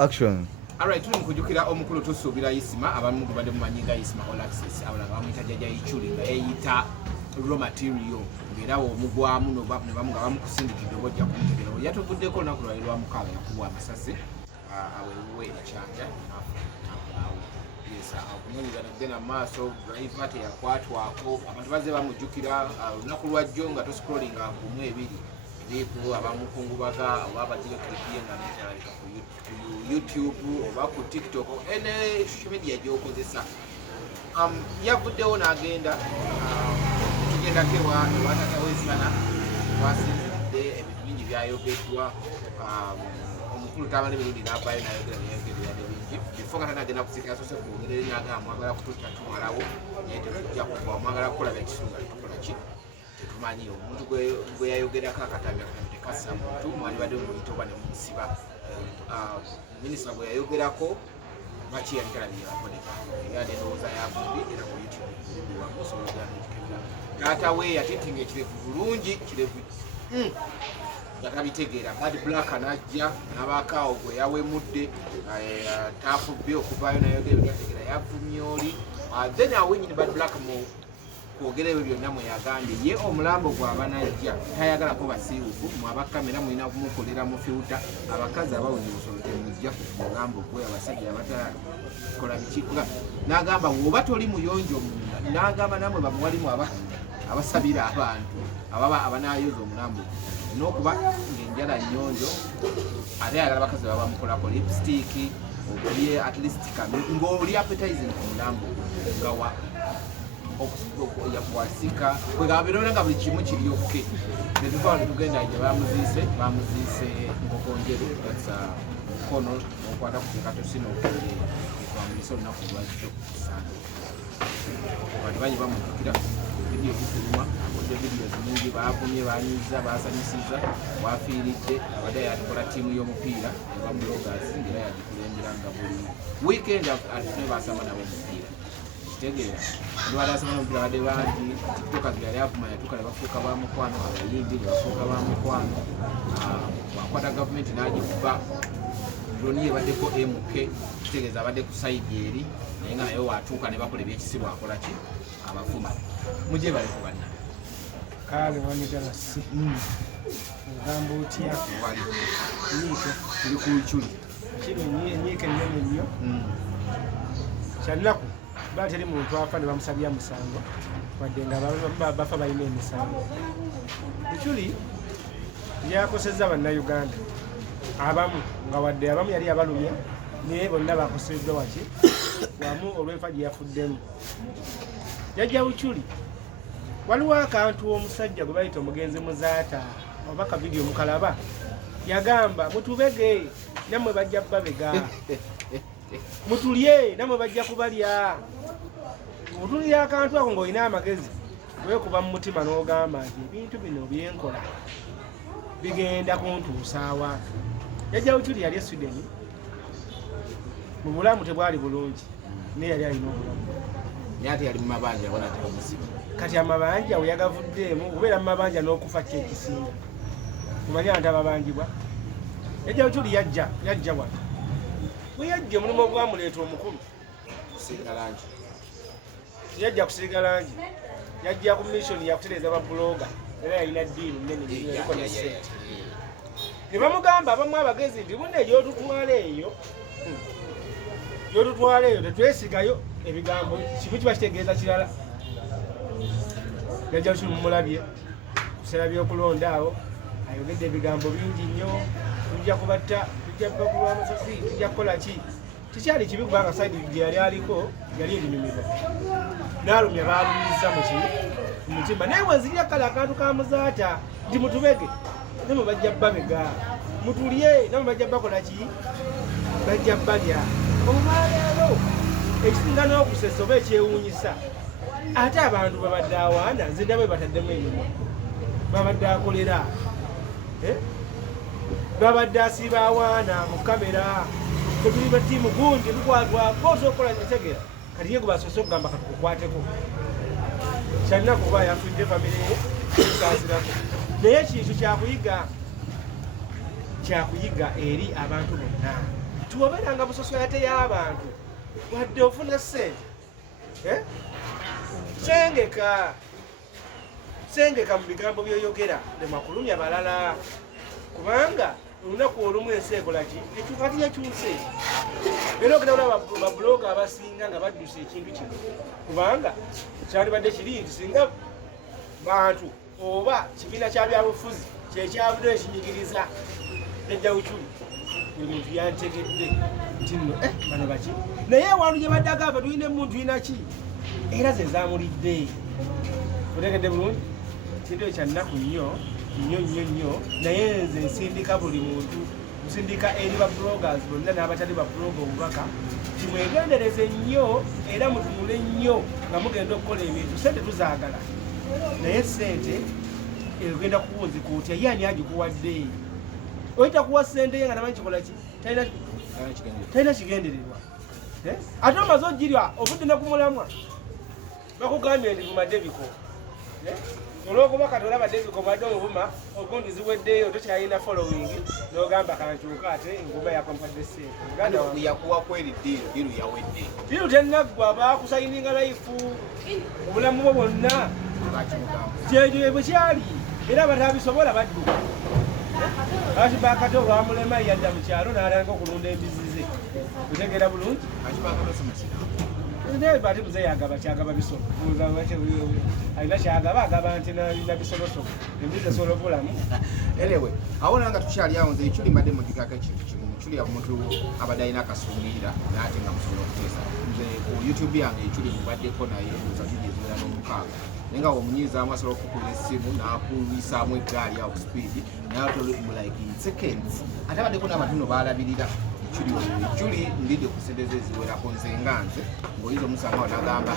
Action. Alright, tuli mukujukira omukulu tusuubira Ismah abamu gubadde mumanyinga Ismah Olaxess abalala bamuyita jjajja Ichulinga yeyita raw material ng'era omugwamu ne bamu nga bamukusindikidde obojja kumutegera bwe yatuvuddeko olunaku lwali lwa mukaaga yakubwa amasasi awewe ekyanja n'afaawo yesa okunyonyiza negenda mu maaso driver teyakwatwako abantu bazze bamujjukira olunaku lwajjo nga toscrollinga nkumu ebiri lipu abamukungubaga oba abadde klipiye nga nekyalabika ku YouTube oba ku TikTok ene social media gy'okozesa yavuddewo n'agenda tugendako ewatata w'ensana twasinzidde ebintu bingi byayogeddwa omukulu tamala emirundi n'avaayo nayogerera bingi bifo nga tanagenda kusikira sose kwogera n'agamba mwagala kututta tumalawo naye tetujja kuva mwagala kukola byakisunga tukola ki tetumanyi omuntu gwe yayogerako akatambi tekassa muntu mwali badde muyita oba ne mumusiba minisita gwe yayogerako maki yali talabye yaboneka yali endowooza yavumbi era ku YouTube wamusobola n'ekikebera taata we yatintinga ekirevu bulungi kirevu nga tabitegeera bad black anajja n'abakaawo gwe yawemudde taafubbe okuvaayo nayogera ebyategeera yavumye oli then awenyini bad black mu kwogera ebyo byonna mwe yagambye ye omulambo gw'aba najja tayagalako basiiwufu mwabakamera mulina kumukolera mu fiuta abakazi abawonye busolo temujja ku mulambo gwe abasajja abatakola bikikuga n'agamba woba toli muyonjo munda n'agamba namwe bamuwalimu abasabira abantu abanayoza omulambo n'okuba ng'enjala nnyonjo ate ayagala abakazi babamukolako lipstick okulye at least ng'oli appetizing ku mulambo nga yakwasika kwegabirona nga buli kimu kiri okke netuva netugenda gye bamuziise ngokonjeru gatsa mukono okwata ku katosino okwamulisa olunaku lwajjo kusana abantu bangi bamujjukira vidiyo zifuluma akoze vidiyo nyingi baavumye banyiza basanyisiza wafiiridde abadde yatukola ttiimu y'omupiira ebamulogas ngera yagikulembera nga buli weekend atune basamba nabo omupiira tegeera ndwala asema n'omupiira badde bangi tiktoka yali avuma yatuuka ne bafuuka ba Mukwano abayimbi ne bafuuka ba Mukwano wakwata gavumenti n'agikuba droni yebaddeko MK kitegeeza abadde ku sayidi eri naye nga naye watuuka ne bakola ebyekisibu akola ki abafuma mujje bale ku banna kale wanigala si ngambo otya wali niike tuli ku Ichuli kiri niike nnyo kyanaku bateri muntu afa ne bamusabya musango wadde nga bafa balina emisango Ichuli yakosezza bannayuganda abamu nga wadde abamu yali abalumya naye bonna bakoseddwa waki wamu olw'enfa gye yafuddemu jajja Ichuli waliwo akantu omusajja gwe bayita omugenzi muzaata oba ka vidiyo mukalaba yagamba mutubege namwe bajja babega mutulye namwe bajja kubalya mutulya akantu ako ng'olina amagezi weekuba mu mutima n'ogamba nti ebintu bino byenkola bigenda kuntuusaawa jajja Ichuli yali e Sweden mu bulamu tebwali bulungi naye yali alina obulamu naye ate yali mu mabanja abona ate bamusiba kati amabanja we yagavuddeemu okubeera mu mabanja n'okufa kye ekisinga kumanya nti ababangibwa jajja Ichuli yajja wano bwe yajja omulimu ogwamuleeta omukulu kusinga langi yajja kusiiga langi yajja ku mission yakutereeza babuloga era yalina ddiiru nnene eriko nesente ne bamugamba abamu abagezi nti bunne gyotutwala eyo tetwesigayo ebigambo kimu kiba kitegeeza kirala jajja Ichuli mumulabye kuseera by'okulonda awo ayogedde ebigambo bingi nnyo tujja kubatta tujja kubakulwa amasasi tujja kukola ki kikyali kibi kubanga saidi gye yali aliko yali erinyumirwa n'alumya baalumiza mu mutima naye wezirya kale akantu ka muzaata nti mutubege namwe bajja babega mutulye namwe bajja bakola ki bajja balya olwaleero ekisinga n'okusesa oba ekyewuunyisa ate abantu babadde awaana nze ndabwe bataddemu enyuma babadde akolera babadde asiiba awaana mu kamera tetuli batiimu gundi tukwatwako osokola ntegeera kati ye gwe basoose okugamba katukukwateko kyalinaku kuba yafudde famire ye tusaasirako naye kintu kyakuyiga eri abantu bonna tuwoberanga busosolate y'abantu wadde ofuna ssente sengeka mu bigambo byoyogera lemakulumya balala kubanga olunaku olumu ensi ekolaki ekyukati yakyuse era ogenda olaba babuloga abasinga nga badduse ekintu kino kubanga kyalibadde kiri nti singa bantu oba kibiina kya byabufuzi kyekyabudde ekinyigiriza ejjawuculi omuntu yantegedde nti nno bano baki naye ewantu gye baddaga aba tulina emuntu inaki era ze zamulidde otegedde bulungi kintu ekya nnaku nnyo naye nze nsindika buli muntu nsindika eri ba bloggers bonna n'abatali ba blogga obubaka kimwegendereze nnyo era mutunule nnyo nga mugenda okukola ebintu sente tuzaagala naye sente egenda kuwunzika otya ye ani agikuwadde oyita kuwa sente ye nga namanyi kikola ki talina kigendererwa ate omaze ogirya ovudde ne ku mulamwa bakugambye ndi bumadde biko olwokuba kati olaba debiko badde omubuma ogundi ziweddeyo tokyalina following n'ogamba kankyuka ate enguma yakompadde sente yakuwako eri diru yawedde diru tennaggwa bakusayininga layifu obulamu bwo bwonna kyekyo bwe kyali era batabisobola badduka akibakate olwamulema yadda mu kyalo n'alanga okulunda embizize otegeera bulungi ate muze yagaba kyagaba bisolo alina kyagaba agaba nti nalina bisolosolo embizi esobola obulamu anyway awo nanga tukyali awo nze ekyuli mbadde mujjukako ekintu kimu ekyuli omuntu abadde alina akasuubira naate nga musobola okuteesa nze ku youtube yange ekyuli mubaddeko naye za vidiyo eziwera n'omukaaga naye nga omunyizaamu asobola okukukuula essimu n'akuwisaamu eggaali awo speedi naatolmu like in seconds ate abaddeko n'abatuno baalabirira ekyuli ndidde ku sente ze eziwerako nze nga nze ng'oyiza omusanga wanagamba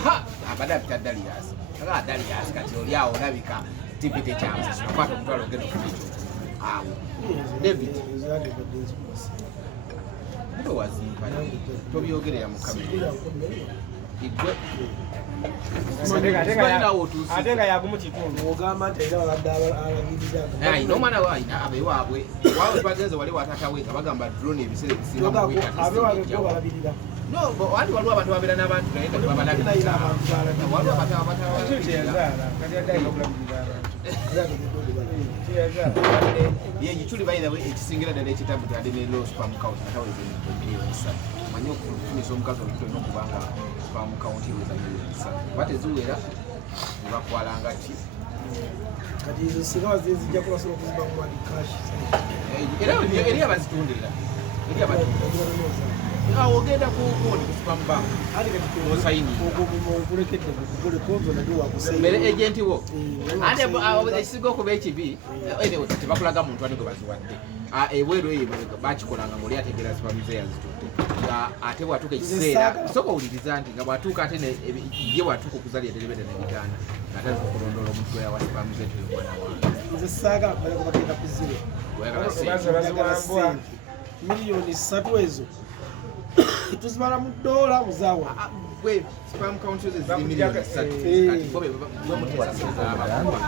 abadde apita Dalias aga Dalias kati oli awo olabika tivi tekyamusasula kwata omutwalo ogenda okufuna ekyo awo David ate wazimpa tobyogerera mu kamera ate nga yagumu kitundu ogamba nti era babadde alabirira nomwana waina abewaabwe wawe twagenze wali watatawe nga bagamba drone ebiseera ebisinga balabirira wandi waliwo abantu babeera n'abantu naye nga tebabalabirira waliwo yegikyuli bayinawe ekisingira ddala ekitabu tadde ne low spam count ataweza emiliyoni 3 manyi okufunisa omukazi oluto olina okubanga spam count eweza miliyoni 3 ba teziwera nebakwalanga ki kati ezo singa zijja kubasobola okuziba mu wadi cash eri abazitundira eri abatundira awo ogenda kuwoni kuspam bank okulekedde kukugule konzo nabyo wakusaidia mbere agenti wo ate ekisinga okuba ekibi tebakulaga muntu ate gwe baziwadde ebweru eyo bakikolanga ngaoli ategeera zibamize yazitudde nga ate bwatuuka ekiseera soka owuliriza nti nga bwatuuka ate ye bwatuuka okuzalya terebede nebiganda ngaate okulondola omuntu weyawa sibamize nti omwana wange nze saagala kubaleko bagenda ku zero miliyoni 3 ezo tuzimala mu dola muzawa gwe spam count ze ziri miliyoni 3 kati bobe bamutesa abakamba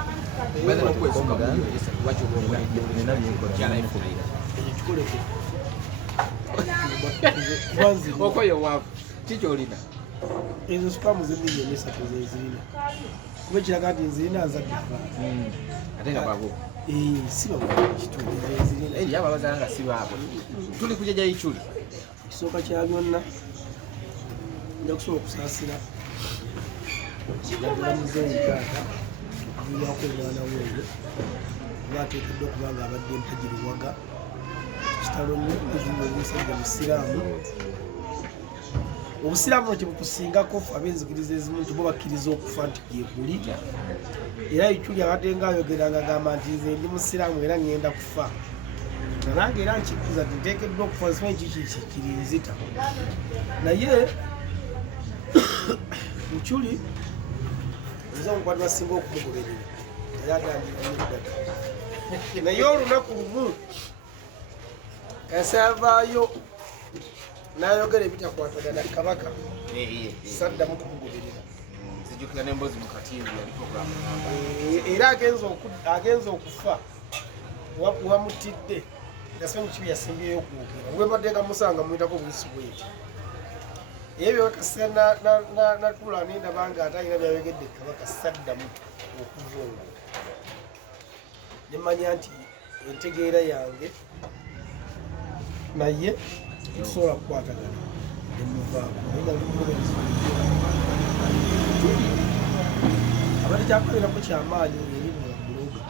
baza n'okwesuka mu yesa wacho bongo nina byeko kyala ifunaira ekikoleko kwanzi okoyo wapo kicho olina ezo spam ze miliyoni 3 ze zirina kuba kiraga nti zirina za bifa ate nga babo siba kitundu zirina eri aba bazanga sibaabo tuli kujaja ichuli kisooka kya byonna nja kusobola okusaasira kigadala muzeeyi taata aviibwako omwana weeyo oba ateekeddwa okuba nga abadde mpagiriwaga kitalo nnyo eziba omusajja musiraamu obusiraamu no kyebukusingako fe ab'enzikiriza ezimu nti bo bakkiriza okufa nti gyekuli era ikyuli abadde nga ayogeranga agamba nti nze ndi musiraamu era ngenda kufa nange era nkikiriza nti nteekeddwa okufa nsimanyi kiri nzita naye nkyuli nze omukwano basinga okumugoberera era atandiddata naye olunaku lumu ensavaayo n'ayogera ebitakwatagana kabaka saddamu kumugoberera zijukira n'emboozi mu katimbi yali program era agenza okufa wamutidde Gasonyi kibi yasimbyeyo okwogera bwe mateeka musanga muyitako buyisi bweti ebyo kasana natula nendaba nga ate alina byayogedde kabaka saddamu okuvunga nemanya nti entegeera yange naye tusobola kukwatagana nemuvaako abadde kyakoleraku kyamaanyi eri mubuloga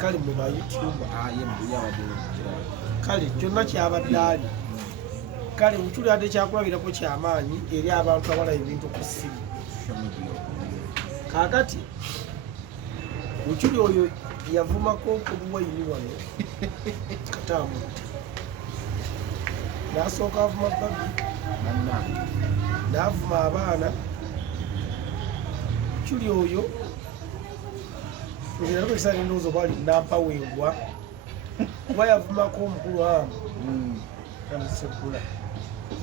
kale mu ba youtuber kale kyonna kyabadde ali kale Bukyuli ate kyakulabirako kyamaanyi eri abantu abalaba ebintu ku ssimu kaakati Bukyuli oyo yavumako obuwayini wano katamuti n'asooka avuma babi n'avuma abaana Bukyuli oyo ngerako ekisaala endowooza oba ali nampawengwa kuba yavumako omukulu amu yamusekula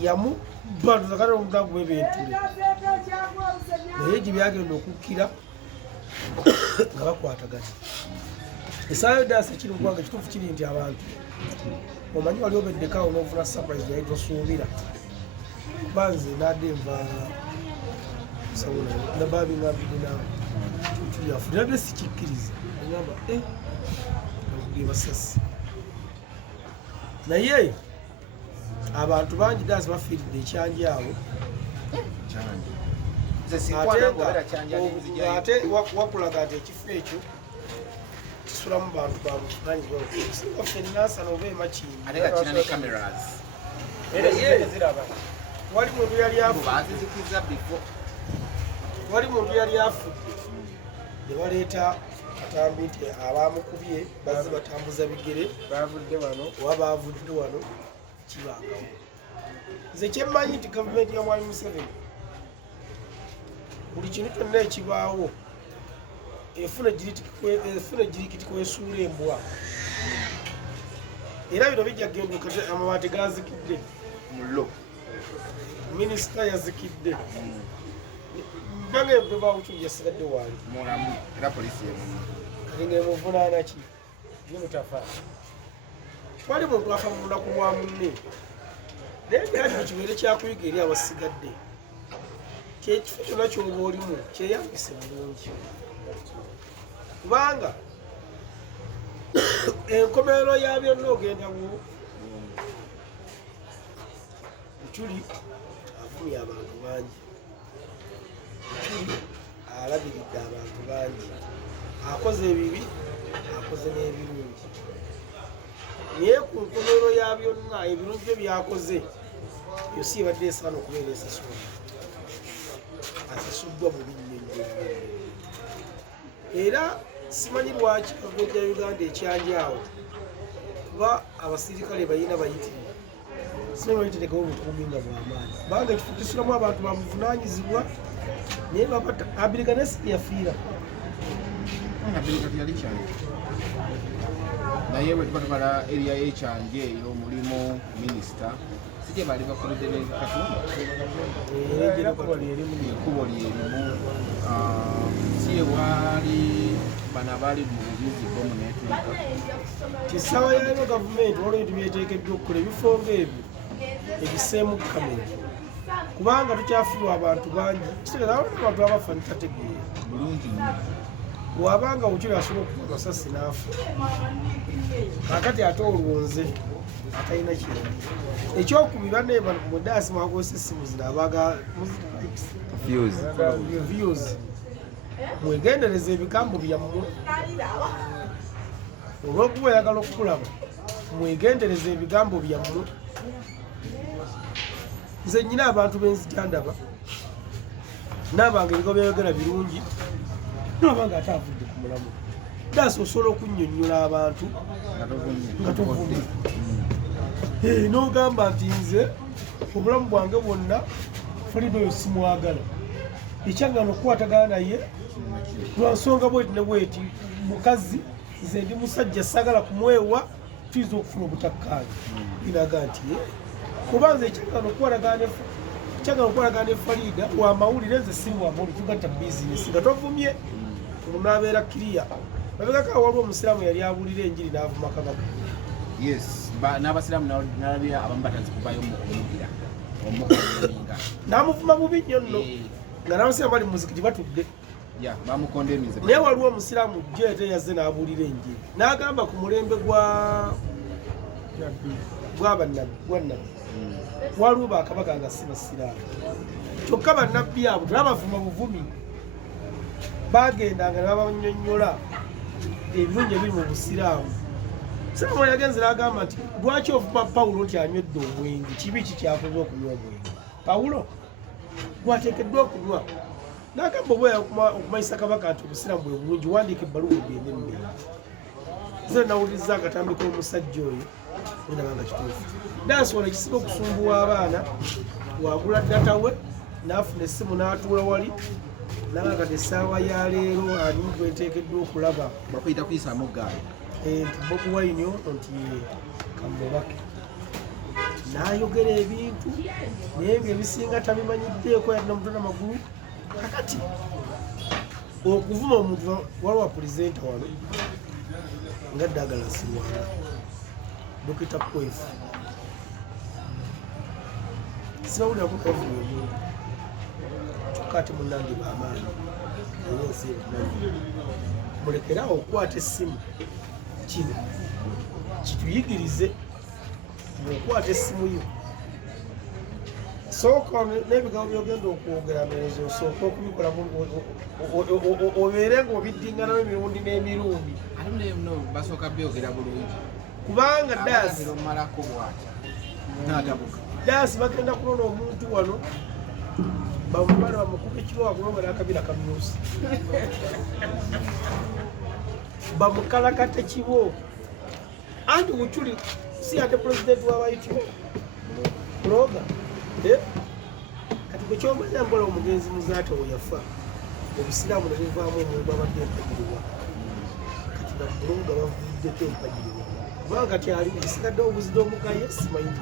yamubanduza kale omutagu bwebentule naye gye byagenda okukkira nga bakwatagana esaayo daasi ekiri mugwanga ekituufu kiri nti abantu omanyi wali obeddekaawo n'ovuna surprise yali tosuubira kuba nze nadde nva nababingambidinawe tuyafudadde sikikkiriza agamba basasi naye abantu bangi daasi bafiiridde ekyanji awo ate wakulaga nti ekifo ekyo kisulamu bantu babuvunanyizibwa fennansana oba emakindi wali muntu yali afudde ne baleeta katambi nti abamukubye bazze batambuza bigere bavudde wano oba bavudde wano kibangawo nze kyemmanyi nti gavumenti ya mwami Museveni buli kintu kyonna ekibaawo efuna jirikiti kwesuula embwa era bino bijja genduka amabaati gazikidde mullo minisita yazikidde bange beba Bukyuli yasigadde waali mulamu era poliisi yemuvunaana ki yemutafa twali muntu afa mu lunaku lwa munne naye byakino kibeere kyakuyiga eri abasigadde kyekifo kyonna kyoba olimu kyeyambise bulungi kubanga enkomerero ya byonna ogendawo Bukyuli avumye abantu bangi alabiridde abantu bangi akoze ebibi akoze n'ebirungi naye ku nkomerero ya byonna ebirungi bye byakoze yo si ebadde esaana okubeera esasula asasuddwa bubi nnyo era simanyi lwaki gavumenti ya Uganda ekyanji awo kuba abasirikale bayina bayitirivu simanyi bayiteekawo obukuumi nga bw'amaanyi kubanga ekifo kisulamu abantu bamuvunaanyizibwa naye babata Abiriganesi yafiira yali kyanje naye bwe tuba tumala eriya y'ekyanje eyo mulimu minisita sije bali bakoledde n'ekatumba ekkubo lyerimu si ewali bano abaali mu bubizi bomu netweka kisaawa yayo gavumenti waliwo ebintu byeteekeddwa okukola ebifo ng'ebyo ebiseemu kamera kubanga tukyafiirwa abantu bangi kitegeeza abantu abafa nitategeera bulungi nnyo bw'abanga Bukyuli asobola okuba amasasi n'afa kakati ate olwonze atalina kirungi ekyokubiri banne mu daasi mwakozesa essimu zino abaga views mwegendereza ebigambo byammwe olw'okuba oyagala okukulaba mwegendereza ebigambo byammwe nze nnyina abantu benzija ndaba naabanga ebigambo byayogera birungi nabanga ate avudde ku mulamu daasi osobola okunnyonnyola abantu nga tovumye n'ogamba nti nze obulamu bwange bwonna Falida oyo simwagala ekyangana okukwatagana naye lwa nsonga bweti ne bweti mukazi nze ndi musajja sagala kumwewa tuyinza okufuna obutakkaanya binaga nti kuba nze ekyangana okukwatagana ne Falida wa mawulire nze si wa mawulire tugatta bizinesi nga tovumye olwo n'abeera kiriya mabegaka waliwo omusiraamu yali abulira enjiri n'avuma kabaka. Yes, n'abasiraamu nalabira abamu batazikuvayo mukugira omukulinga n'amuvuma bubi nnyo nno nga n'abasiraamu bali mu muzikiti batudde. Bamukondemiza. Naye waliwo omusiraamu jjeete yazze n'abulira enjiri n'agamba ku mulembe gwabannabbi waliwo bakabaka nga si basiraamu kyokka bannabbi abo tebabavuma buvumi bagendanga ne babanyonnyola ebirungi ebiri mu busiraamu. Siraamu yagenze n'agamba nti lwaki ovuma Pawulo nti anywedde omwenge, kibi kikyakoze okunywa omwenge? Pawulo gwateekeddwa okunywa. N'agamba oba okumanyisa kabaka nti obusiraamu bwe bulungi wandiika ebbaluwa egende mmere. Nze nawuliriza akatambi k'omusajja oyo ndaba nga kituufu. Danswala ekisiba okusumbuwa abaana wagula data we n'afuna essimu n'atuula wali n'aga kati essaawa ya leero ani gwenteekeddwa okulaba bakuyita kuyisaamu ggaali nti Bobi Wine nti kamubake n'ayogera ebintu naye ng'ebisinga tabimanyiddeeko yadde n'omutwe n'amagulu. Kakati okuvuma omuntu waliwo pulezidenta wano nga ddagala Sirwana Dokita Kwefu sibawulira kukavuma omuntu kyokka ate munnange b'amaanyi naye ensi ebimanyi. Mulekerawo okukwata essimu kino kituyigirize ng'okwata essimu yo sooka n'ebigambo byogenda okwogera merezo osooka okubikola obeere ng'obiddinganamu emirundi n'emirundi basooka byogera bulungi kubanga omalako bwatya n'atabuka daasi bagenda kunona omuntu wano bamubale bamukuba ekiro wakulonga n'akabira kamyusi bamukalakate kibo anti Buchuli si ate pulezidenti w'abaiti kuloga kati bwe kyomanya mbola omugenzi muzaate we yafa obusiraamu ne buvaamu omuntu abadde empagirirwa kati babbulunga bavuddeko empagirirwa kubanga kati ali busigadde obuzida omugaye simanyi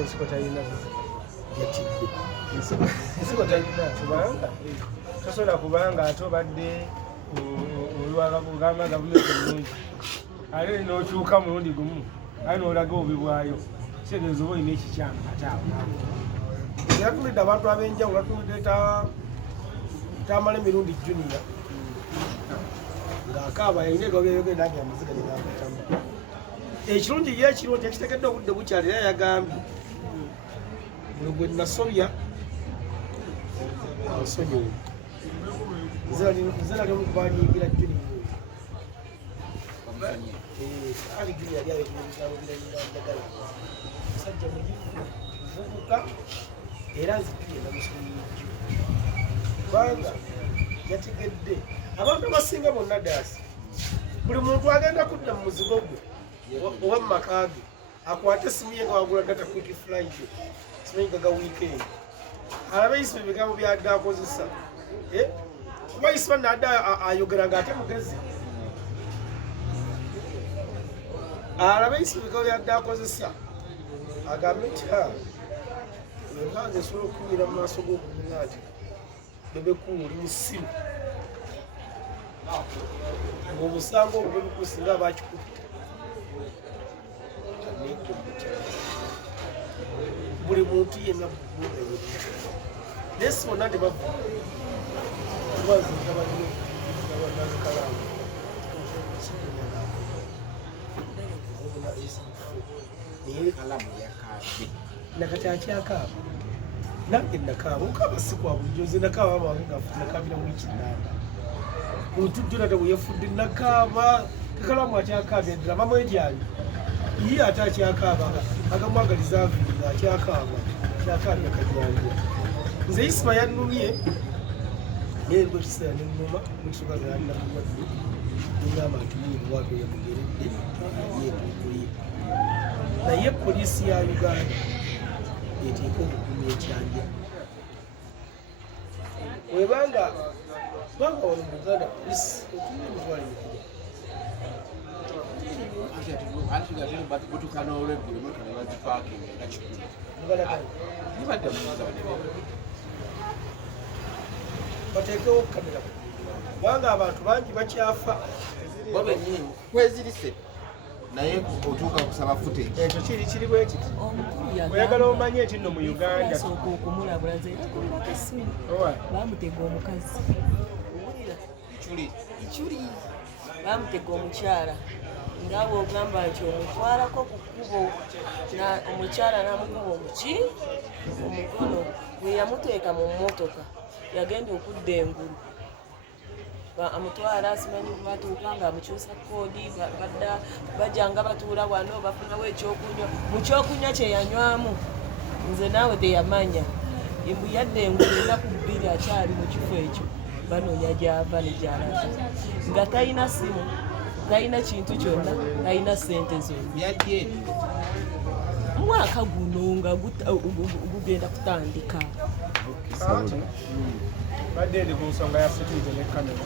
ensiko talina yatidde ensiko talina kubanga tosobola kubanga ate obadde olwagamba gavumenti omulungi ate n'okyuka mulundi gumu ate n'olaga obibwayo kitegeeza oba olina ekikyama ate awo yatumidde abantu ab'enjawulo atumidde tamala emirundi juniya ng'akaaba yalina egabo byayogere nange amaziga negambatamu ekirungi ye ekirungi ekitekedde obudde bukyali era yagambye buli gwe nasobya ansonyiwe nze nali omukubanyingira juniya ali juniya yali ayogera ebigambo birayinandagala musajja muvubuka era nzikiriye namusomyejjo kubanga yategedde abantu abasinga bonna daasi buli muntu agenda kudda mu muzigo gwe oba mu maka ge akwate essimu ye nga wagula data quick friday simanyi gaga weekend alabe Ismah ebigambo byadde akozesa kuba Ismah nadde ayogera ng'ate mugezi alabe Ismah ebigambo byadde akozesa agambe nti engange esobola okunyira mu maaso g'okunyina ati bebekulu oli musiru ng'omusango ogwo bebekulu singa abakikutte buli muntu yenna bubuga yenna naye si bonna tebavuma kubazingabanazikalamu naye nakati akyakaaba nange nakaaba okaaba si kwa bulijjo nze nakaaba amange nakabira wiiki namba otujjo nate bweyafudde nakaaba kakalamu akyakaaba endala mamwejali ye ate akyakaaba agamwagaliza aviri nga akyakaaba kyakaabya kajanja nze Ismah yannumye naye lwe kiseera nennuma nekisoka nga yalina mulwadde neŋŋamba nti muyimuwaako yamugeredde yeekukuye naye poliisi ya Uganda eteeka okukuuma ekyanja webanga kubanga wano mu Uganda poliisi otume emitwalo emikuba butukana olweggulo moto ne bazipaakinga nga kikulu bateekewo kamera kubanga abantu bangi bakyafa bo bennyini kwezirise naye otuuka kusaba footage ekyo kiri bwe kiti oyagala omanye nti nno mu Uganda okumulabula nze yakulirako essimu bamutega omukazi ikyuli bamutega omukyala nga bw'ogamba nti omutwalako ku kkubo omukyala n'amukuba omukono bwe yamuteeka mu mmotoka yagenda okudda engulu amutwala asimanyi batuuka nga amukyusa koodi bajja nga batuula wano bafunawo ekyokunywa mu kyokunywa kye yanywamu nze naawe teyamanya embu yadda engulu ennaku 2 akyali mu kifo ekyo banoonya gy'ava ne gy'alaga nga talina simu talina kintu kyonna talina ssente zonna mwaka guno nga gugenda kutandika badde ndi ku nsonga ya security ne kamera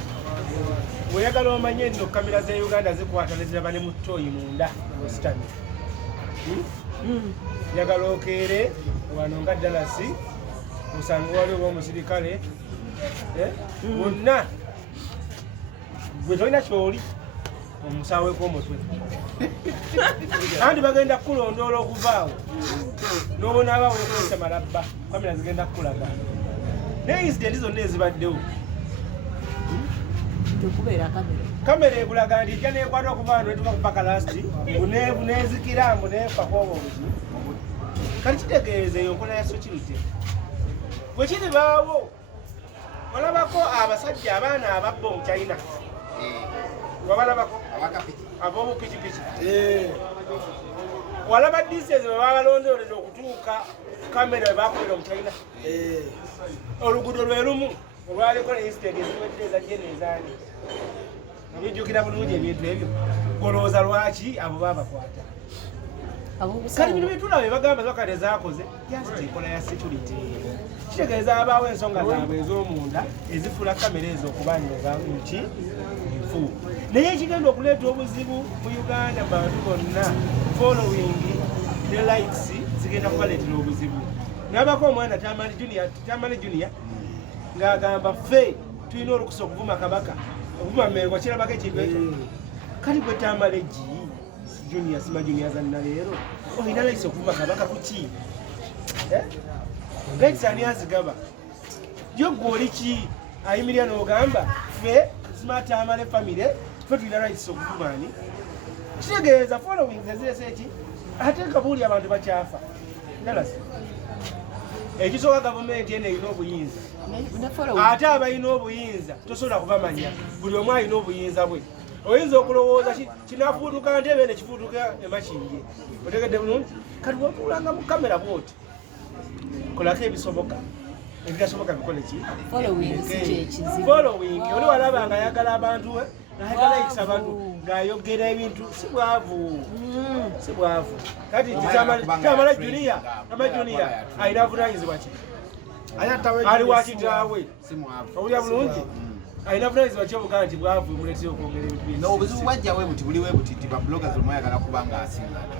weyagala omanye nno kamera za Uganda zikwata ne ziraba ne mu ttooyi munda ositami yagala okeere wano nga Dallas osanga waliwo omusirikale wonna gwe tolina kyoli omusaawe kw'omutwe andi bagenda kukulondoola okuvaawo n'obona abaawo ekozesa malabba kamera zigenda kukulaga naye incidenti zonna ezibaddewo kamera ekulaga nti ejja neekwata okuvaano netuka kupaka lasti bunezikira mbu neefakooba obuzibu kati kitegeereza eyo nkola ya security bwe kiribaawo olabako abasajja abaana ababba omu China wabalabako ab'obupikipiki walaba distance bwe babalondooleza okutuuka kamera bwe bakolera omu China oluguudo lwe lumu olwaliko ne incident eziwedde ezajje nezaani bijjukira bulungi ebintu ebyo olowooza lwaki abo babakwata kale bino byetulaba bagamba zakale zakoze yanti enkola ya security kitegeeza abaawo ensonga zaabwe ez'omunda ezifula kamera ezo okubanyoga nti nfu naye ekigenda okuleeta obuzibu mu Uganda bantu bonna following ne likes zigenda kubaleetera obuzibu nabako omwana Tamale Junior ng'agamba ffe tulina olukusa okuvuma kabaka okuvuma Mengo kirabako ekintu ekyo kati gwe Tamale Junior sima Junior zanna leero olina layisi okuvuma kabaka kuki layisi ani azigaba yo gwe oli ki ayimirira n'ogamba ffe sima Tamale family ffe tulina layisi okuvuma ani kitegeeza following ezirese eki ate kabuuli abantu bakyafa ndalasi ekisooka gavumenti eno erina obuyinza ate abalina obuyinza tosobola kubamanya buli omu alina obuyinza bwe oyinza okulowooza kinafuutuka ntebe nekifuutuka emakindye otegedde bulungi kati wotuulanga mu kamera bwoti kolako ebisoboka ebitasoboka bikole ki following oli walaba nga ayagala abantu we nayagala yikisa abantu ng'ayogera ebintu si bwavu kati Tamale Junior alina avunanyizibwa ki ali wakitaawe owulya bulungi alina avunanyizibwa ki obuganda nti bwavu muletera okwongera ebintu obuzibu bwajjawe buti buliwe buti ti babloggers omu ayagala kuba nga asingana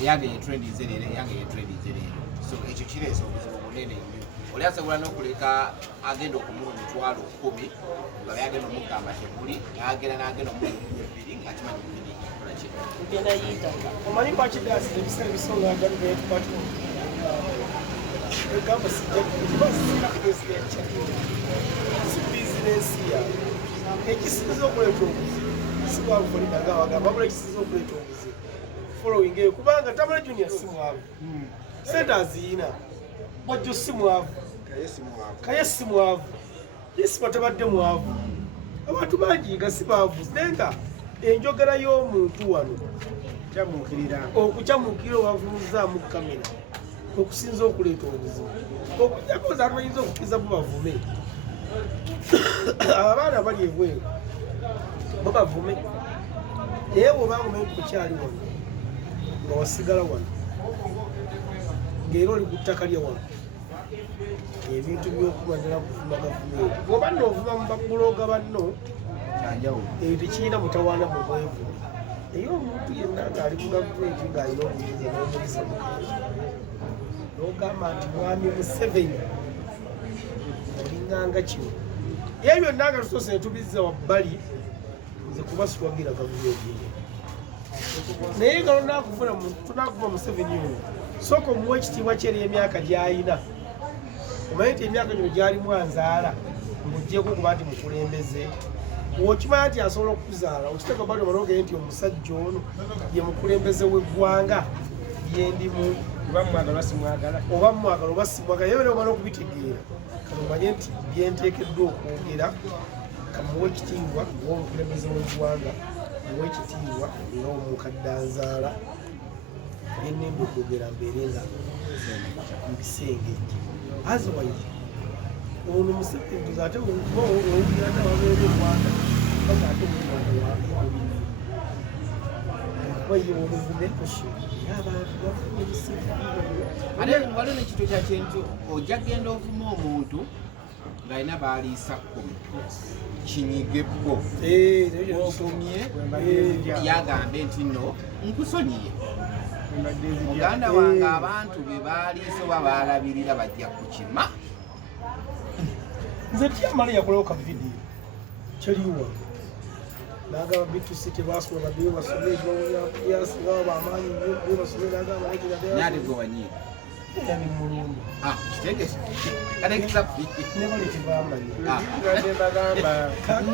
eyange yetrend nzerere eyange yetrend nzerere so ekyo kireesa obuzibu bunene nnyo oli asobola n'okuleka agenda okumuwa emitwalo 10 nga yagenda omugamba tekuli n'agenda omuwa 2 ng'akimanyi bibiri kolaki omanyi kwakidasi ebiseera ebisonga agalubeetukwati egamba sijja president si bizinensi yawe ekisinza okuleeta obuzibu si bwabufolidagawagamba wabula ekisinza okuleeta obuzibu following eyo kubanga Tamale Junior si mwavu sente aziina bwajjo si mwavu kaye si mwavu yesiba tabadde mwavu abantu bangi nga si baavu naye nga enjogera y'omuntu wano okukyamuukira obavuuzaamu kamera okusinza okuleeta obuzibu okujakoza abayinza okukiza bo bavume abaana bali ebweru bo bavume naye bw'obanga omanyi kukyali wano nga wasigala wano ng'era oli ku ttaka lya wano ebintu by'okumanira kuvuma gavumenti bw'oba noovuma mu bakuloga banno tekirina mutawaana mu bwevu naye omuntu yenna ng'ali ku gavumenti ng'alina obuyinza n'omulisa mukazi n'ogamba nti mwami Museveni olinganga kino ebyo nanga tusoose ne tubizza wabbali nze kuba situwagira gavumenti naye nga tunakuva Museveni oyo sooka omuwa ekitiibwa kyeri emyaka gy'ayina omanye nti emyaka gino gyalimu anzaala ng'oggyeko okuba nti mukulembeze okimanya nti asobola okukuzaala okiteeka bali obalogere nti omusajja ono ye mukulembeze w'eggwanga yendimu oba mumwagala oba simwagala yewe omala okubitegeera kati omanye nti byenteekeddwa okwogera kamuwa ekitiibwa ng'omukulembeze w'eggwanga muwa ekitiibwa ng'omukaddanzaala byennemba okwogera mbeere nga mbisengejje otherwise ono Museveni ate owulira nti ababeera eggwanga baga ate ate waliwo nekintu kyakyentu ojja kgenda ovuma omuntu ng'alina baaliisa 10 kinyigebbo ovumye yagambe nti no nkusonyiye muganda wange abantu be baaliisa oba baalabirira bajja kukima nze tyamala yakolawo ka vidiyo kyaliwa nagamba bitusi tebasobola baddeyo basome ebyasibawo bamaanyi nnyo bwe basome nagamba naate gwe wanyiiga yani mulungi kitegese kategeza nebali tebamanyi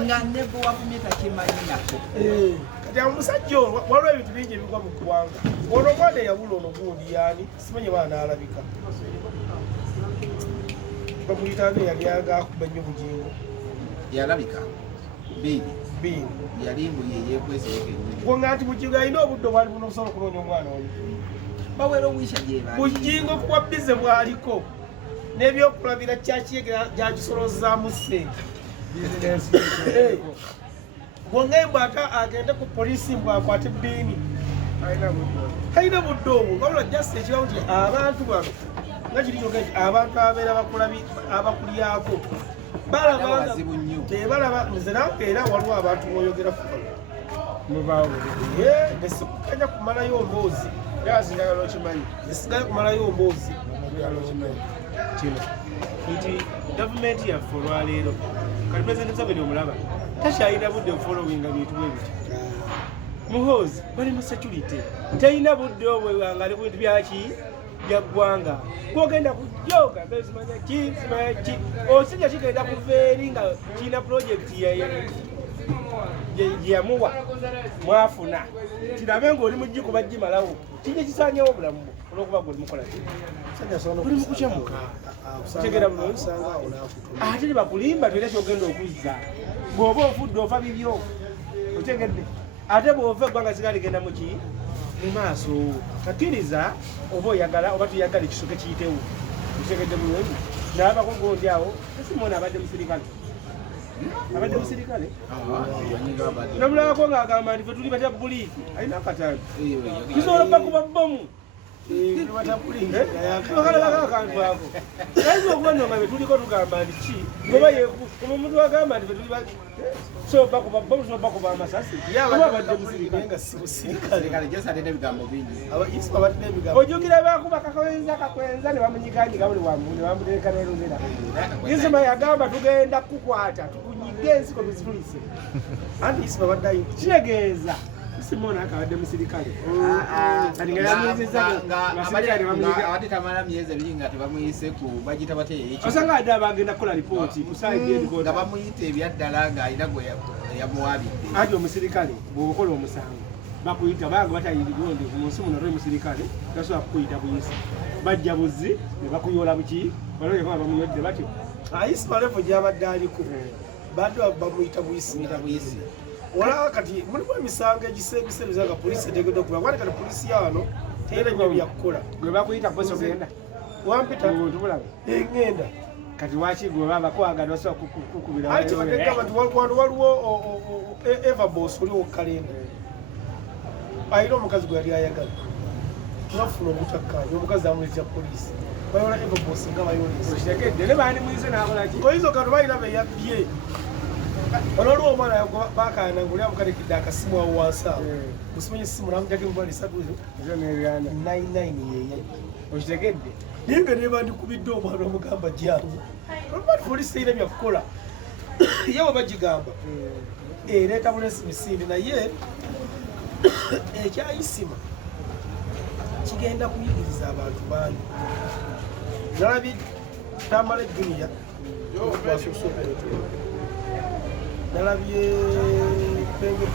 nga ne bwe wavumye takimanyi nako kati omusajja ono waliwo ebintu bingi ebigwa mu ggwanga ono omwana eyabula ono gundi yaani simanyi baana alabika bamuyitane yali agakuba nnyo bugingo yalabika biini yali mbu yeyekweseke gwonga nti bugingo alina obudde obwali buno okusobola okunoonya omwana oyo bawera obwisha gyebali bugingo kuba bize bwaliko n'ebyokulabira kyakiyegera gyagisolozaamu ssente gwonga mbwata agende ku poliisi mbwakwate biini talina budde obwo wabula just ekirawo nti abantu bano nga kiri kyoga nti abantu ababeera abakulyako balaba tebalaba nze nange era waliwo abantu boyogera nesikukanya kumalayo mboozi nesigayo kumalayo mboozi kino nti gavumenti yaffe olwaleero kati pulezidenti Museveni omulaba takyalina budde bufolowinga bintu bwe biti muhoozi bali mu security talina budde obwewanga ali ku bintu byaki byaggwanga gwogenda kujoga simanya ki osijja kigenda kuva eri nga kirina purojekiti gyeyamuwa mwafuna kirabe ng'oli mugikuba gimalawo kijja kisanyewo obulamu bwo olwokuba gwe olimukola oli mukukyamuka tegera bulungi ate tebakulimba toera kyogenda okuzza bw'oba ofudde ofa bibyo otegedde ate bw'ova eggwanga siga ligenda muki mu maaso kakiriza oba oyagala oba tuyagala ekisooke kiyitewo otegedde bulungi nalabako gondi awo esimona abadde musirikale abadde musirikale nabulabako ng'agamba nti fe tuli batya buliiki alina akatambi kisobola bakuba bbomu akantu ako ayinza okubano nga betuliko tugamba nti ki oba omuntu agamba nti fetuli so bakuba bbomu so bakuba amasasi oba abadde musirikaleojjukira bakuba kakwenza ne bamunyiganyiga buli wamu ne bamuteeka nerumira Ismah yagamba tugenda kukwata tukunyiga ensiko tuzitulise anti Ismah baddayo kitegeeza Simona akabadde musirikale abadde tamala myezi ebiri nga tebamuyise ku bagita bate osanga adde abagenda kukola lipooti nga bamuyita ebyaddala ng'alina gwe yamuwabidde ati omusirikale bw'okola omusango bakuyita banga batayirigonde mu nsi muno toli musirikale tasobola kukuyita buyisi bajja buzzi ne bakuyoola buki balolekaba bamuyodde batyo Ismah levo gyabadde aliko badde bamuyita buyisi olaba kati mulimu emisango egiseebiseebiza nga poliisi eteekeddwa okuba kwani kati poliisi yawano terina nnyo byakukola gwe bakuyita kuposa ogenda wampita tubulabe engenda kati waki gwe baba kwagala osobola kukubira ate bategamba nti waliwo evabos oliwo kalenda ayina omukazi gwe yali ayagala nafuna obutakkaanya omukazi amuletera poliisi bayola evabos nga bayolesa ne bandi muyise nakolaki oyinza okati balina beyabbye olwaliwo omwana bakana ngoli amukalekidde akasimu awo wansi awo musimanyi essimu namujjako emibala 3 ezo 99 yeyali okitegedde naye nga nebandikubidde omwana omugamba jangu olwali poliisi erina byakukola yewe bagigamba ereeta bulesi misinde naye ekyayisima kigenda kuyigiriza abantu bangi nalabye Tamale Junior twasose okuletera nalabye penge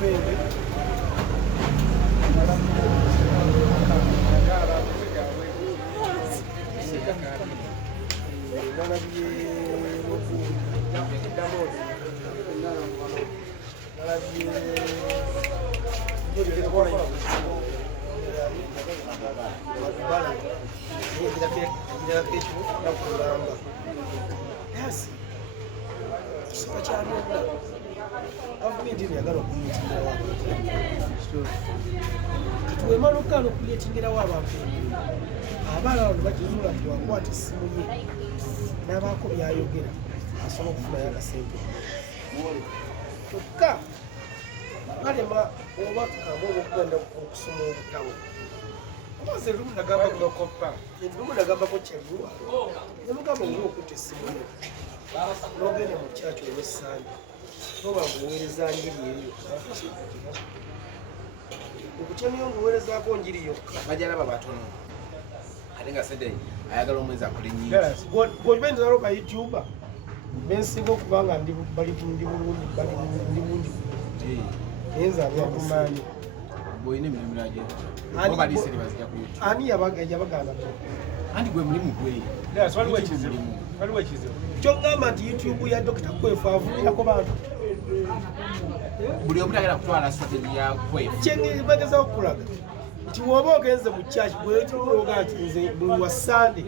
yes kisaka kyalonda gavumenti eyagala okuyetingirawo abantu kituwemala okugala okuyetingirawo abantu abaana bano bakizuula nti wakwata essimu ye n'abaako byayogera asobola okufunayo akasente kyokka balema oba tukamba oba okugenda okusoma obutabo omaze lumu nagambako kyagulwa nemugamba owa okutta essimu ye n'ogenda mu kyaki olw'essande noba nguweereza njiri eyo okukyaniyo nguweerezaako njiri yokka bajalaba batono ate nga sente ayagala omwezi akole nyingi gwokiba nzala ba youtuber bensinga okuba nga ndi bulungi naye nzalwa kumaanyi boyina emirimu nagyo ani yabagana anti gwe mulimu gweri waliwo ekizibu kyogamba nti youtube ya Dr. Kwefu avumirako bantu buli omutagala kutwala strategy ya Kwefu kyengebagezaho okulaga nti woba ogenze mu kyaki bweoga nti nze buli wa Sande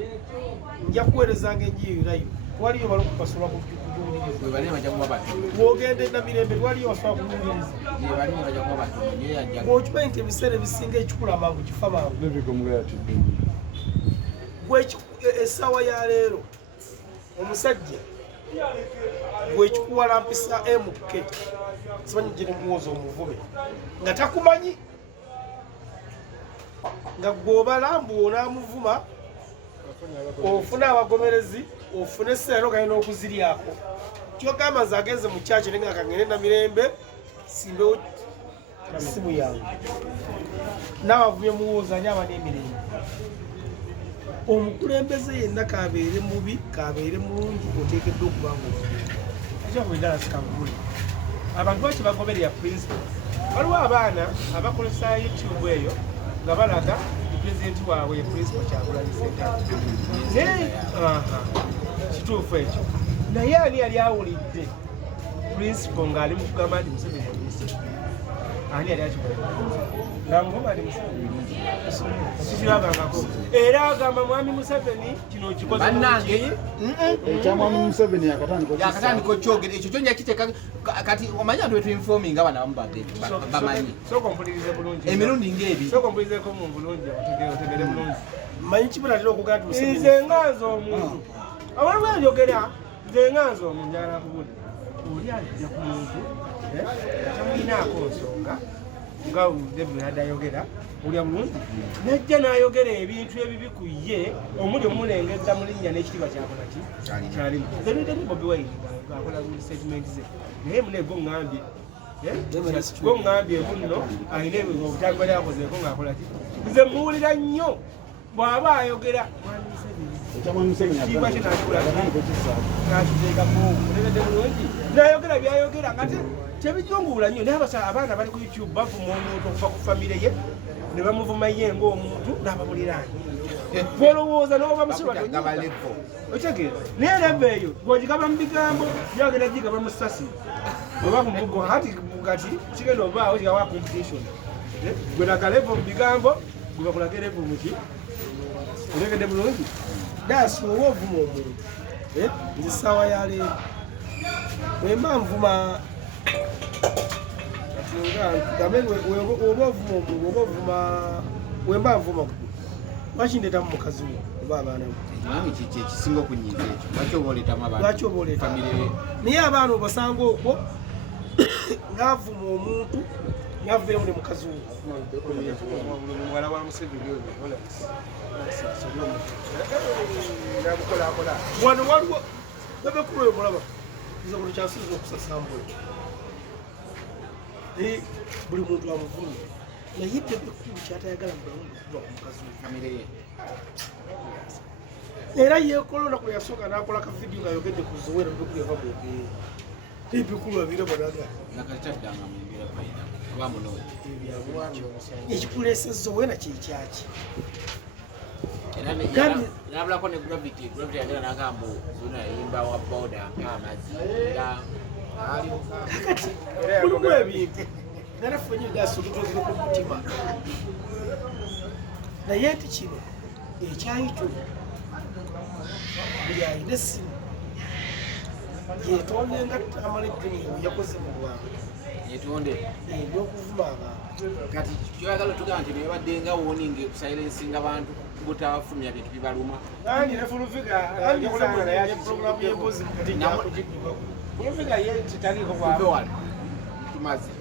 nja kuweerezanga enjiyo live waliyo bali okupasula kujuuliriza bwogenda enamirembe waliyo basobola kujuuliriza bwokimanyi nti ebiseera ebisinga ekikula mangu kifa mangu essaawa ya leero omusajja bwekikuwalampisa MK simanyi gye nemuwoza omuvume nga takumanyi nga gwobalambu onaamuvuma ofune abagomerezi ofune essera galina okuziryako kyogamba nze agenze mu kyaki nenga kangene namirembe simbewo simu yange n'abavumye muwoozanya aba n'emirembe omukulembeze yenna kabeere mubi kabeere mulungi oteekeddwa okuba nga ekyokubidalasikankule abantu baki bagoberera principle waliwo abaana abakozesa YouTube eyo nga balaga pulezidenti waabwe principle Kyagulanyi Ssentamu naye kituufu ekyo naye ani yali awulidde principle ng'ali mu kugamba nti Museveni yamuyise ani yali akigamba ng'amugamba nti Museveni sikirabangako era agamba mwami Museveni kino kikoze bannange ekyamwami Museveni yakatandika okyogera ekyo kyonya kiteeka kati omanyi abantu betuinfominga abana bamanyi sooka ompulirize bulungi emirundi ng'ebi sooka ompulirizeeko mu bulungi otegere bulungi manyi kibulatera okugala nti nze nganze omuntu awaliwo enjogera nze nganze omuntu njagala kubula oli ajja ku muntu tamulinaako nsonga nga David adayogera olya bulungi najja n'ayogera ebintu ebibi ku ye omuli omulengeza mu linnya n'ekitiibwa kyakola ki kyalimu nze Bobi Wine akola statement ze naye mune goŋŋambye goŋŋambye bunno alina obutango bali akozeeko ng'akola ki nze muwulira nnyo bw'aba ayogera ekitiibwa kye nakiteekako otegedde bulungi n'ayogera byayogera nga tebijunguula nnyo naye abaana bali ku YouTube bavuma omuntu okuva ku famire ye ne bamuvuma ye ng'omuntu n'abamuliraanye bw'olowooza n'oba musibatonyinga otegeera naye leva eyo bw'ogigaba mu bigambo byagenda gigaba mu sasi oba ku mbugo hati kati kigenda obaawo kigawa competition gwe nakalevo mu bigambo gwe bakulage levo muki otegedde bulungi daasi oba ovuma omuntu nze essaawa ya leero bwemba nvuma oba ovuma omuntu oba ovuma wemba nvuma lwaki mukazi we oba abaana be ekisinga okunyiiza ekyo lwaki oba oleetamu lwaki oba oleetamu naye abaana obasanga okwo ng'avuma omuntu ng'avumiremu ne mukazi we muwala wa Museveni wano waliwo bebekulu oyo mulaba kuza kuno kyasubiza okusasambula naye buli muntu amuvunye naye ebbeko ekkulu kyatayagala mu bulamu okuva ku mukazi famire ye era yeekola olunaku yasooka n'akola ka vidiyo ng'ayogedde ku zowera ebbekulu yava bwogere ebikulu babire banaga nakataddanga mu mbeera kwayina oba munoonya ekikuleesa zowera kyekyaki nabulako ne gravity yagera nagamba zona yayimba wa boda mpa amazzi nga kakati mulimu ebintu narafunye gasulutuzireku mutima naye nti kino ekyayikyo buli ayina essimu yetonde nga amala eddini yakoze mu bwangu yetonde ebyokuvuma abantu kati kyoyagala otugamba nti nebaddenga woning kusilensinga abantu butafulumya bintu bibaluma programu y'empozi Pulofika ye kitaliiko kwa tumaze